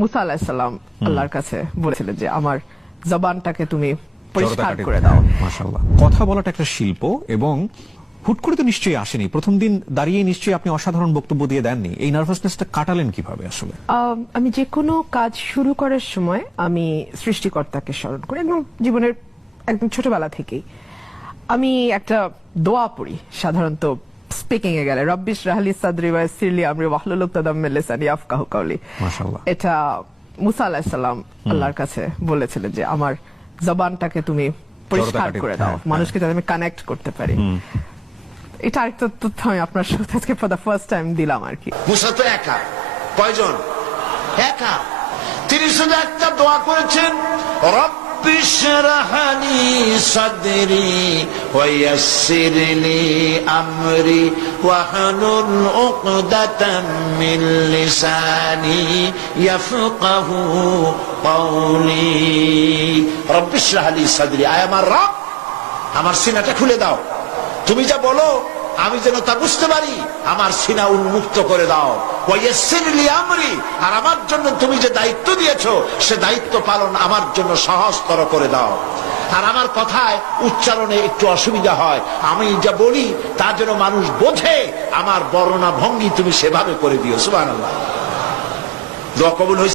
মুসা আলাইহিস সালাম আল্লাহর কাছে বলেছিলেন যে আমার জবানটাকে তুমি পরিষ্কার করে দাও। মাশাআল্লাহ, কথা বলাটা একটা শিল্প এবং হুট করে তো নিশ্চয়ই আসেনি। প্রথম দিন দাঁড়িয়ে নিশ্চয়ই আপনি অসাধারণ বক্তব্য দিয়ে দেননি। এই নার্ভাসনেসটা কাটালেন কিভাবে আসলে? আমি যে কোনো কাজ শুরু করার সময় আমি সৃষ্টিকর্তাকে স্মরণ করি, একদম জীবনের একদম ছোটবেলা থেকেই। আমি একটা দোয়া পড়ি সাধারণত স্পিকিং এ গেলে, রব্বিশ রাহলি সাদরি ওয়া ইয়াসসিরলি আমরি ওয়াহলুল উকতাদাম মিন লিসানি ইয়াফকাহু কাওলি। মাশাআল্লাহ, এটা মুসা আলাইহিস সালাম আল্লাহর কাছে বলেছিলেন যে আমার জবানটাকে তুমি পরিষ্কার করে দাও, মানুষকে যাতে আমি কানেক্ট করতে পারি। এটা আরেকটা তথ্য আমি আপনার সাথে আজকে ফর দ্য ফার্স্ট টাইম দিলাম আর কি। মুসা তো একা, কয়জন? একা। তিনি শুধু একটা দোয়া করেছেন, রব্বি ইশরাহ লি সাদরি ওয়া ইয়াসসির লি আমরি ওয়াহলুল উকদাতাম মিন লিসানি ইয়াফকাহু কাওলি। রব্বি ইশরাহ লি সাদরি, আয় আমার রব, আমার সিনাটা খুলে দাও, তুমি যা বলো আমি যেন তা বুঝতে পারি, আমার সিনা উন্মুক্ত করে দাও। ওয়াইয়াসসির লি আমরি, আর আমার জন্য তুমি যে দায়িত্ব দিয়েছো সে দায়িত্ব পালন আমার জন্য সহজতর করে দাও। আর আমার কথায় উচ্চারণে একটু অসুবিধা হয়, আমি যা বলি তা যেন মানুষ বোঝে, আমার বর্ণনা ভঙ্গি তুমি সেভাবে করে দিও। সুবহানাল্লাহ। দোয়া কবুল হয়েছে।